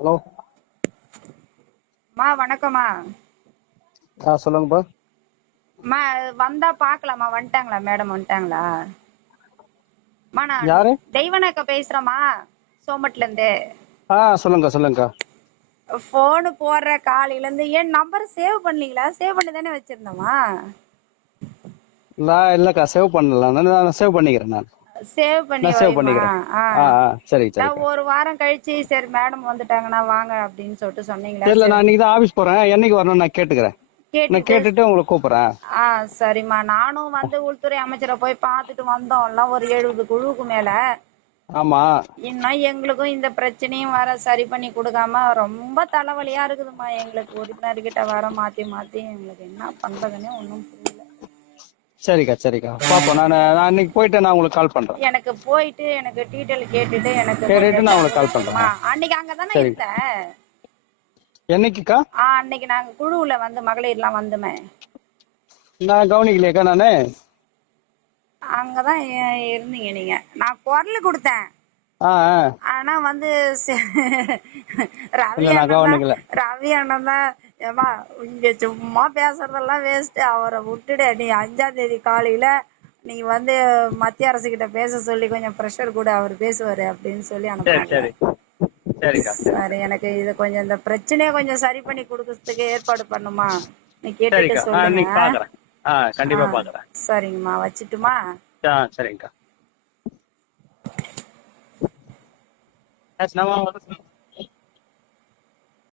Hello. வணக்கம்மா. சொல்லுங்கப்பா. வந்தா பாக்கலாமா? வந்துட்டாங்களா மேடம்? வந்துட்டாங்களா? நான் யாரு? தெய்வனக்கா பேசுறேம்மா, சோமட்ல இருந்து. சொல்லுங்கக்கா. போன் போடுற காலையில இருந்து என் நம்பர் சேவ் பண்ணீங்களா? சேவ் பண்ணி தானே வச்சிருந்தோமா? இல்லக்கா, சேவ் பண்ணல. நான் சேவ் பண்ணிக்கிறேன். சேவ் பண்ணி நான் சேவ் வைமா. பண்ணிக்கிறேன். சரிக்கா. ஒரு வாரம் கழிச்சு சரி மேடம் வந்துட்டாங்கன்னா வாங்க அப்படின்னு சொல்லிட்டு சொன்னீங்களா? தெரியல, சரி நான் இன்னைக்கு தான் ஆபீஸ் போறேன். என்னைக்கு வரணும் நான் கேட்டுக்கிறேன். நான் கேட்டுட்டு கேட்டுட்டு உங்களை கூப்பிடுறேன். சரிம்மா. நானும் உள்துறை அமைச்சரை போய் பார்த்துட்டு வந்தோம். எல்லாம் ஒரு 70 குழுவுக்கு மேல. ஆமா. இன்னும் எங்களுக்கும் இந்த பிரச்சனையும் வர சரி பண்ணி கொடுக்காம ரொம்ப தலைவலியா இருக்குதுமா. எங்களுக்கு உறுப்பினர்கிட்ட வர மாத்தி மாத்தி எங்களுக்கு என்ன பண்றதுன்னே ஒன்றும் புரியல. சரிக்கா பாப்போம். நான் இன்னைக்கு போயிட்டு நான் உங்களுக்கு கால் பண்றேன். எனக்கு போயிட்டு எனக்கு டீட்டெயில் கேட்டுட்டு எனக்கு கேட்டுட்டு நான் உங்களுக்கு கால் பண்றேன். அன்னைக்கு அங்கதானே சரி. இருந்தேன். என்னைக்குக்கா? அன்னைக்கு நாங்க குழுவுல மகளிர்லாம் வந்துமே. நான் கவனிக்கலையேக்கா. நானு அங்கதான் இருந்தீங்க நீங்க. நான் குரல் கொடுத்தேன். ஆனா ரவி இல்ல, நான் அண்ணன் தான். கவனிக்கல. ரவி அண்ணன் தான். ஏமா இங்க சும்மா பேசுறதெல்லாம் வேஸ்ட். அவரை விட்டுடு. நீ 5ஆம் தேதி காலையில நீ மத்திய அரசு கிட்ட பேச சொல்லி கொஞ்சம் ப்ரெஷர் கூட, அவர் பேசுவாரு அப்படின்னு சொல்லி அனுப்புனாங்க. சரி, எனக்கு இது கொஞ்சம் இந்த பிரச்சனையை கொஞ்சம் சரி பண்ணி கொடுக்கறதுக்கு ஏற்பாடு பண்ணுமா? நீ கேட்டுட்டு சொல்லுங்க. கண்டிப்பா பாக்குறேன். சரிங்கம்மா, வச்சுட்டுமா? சரிங்கக்கா.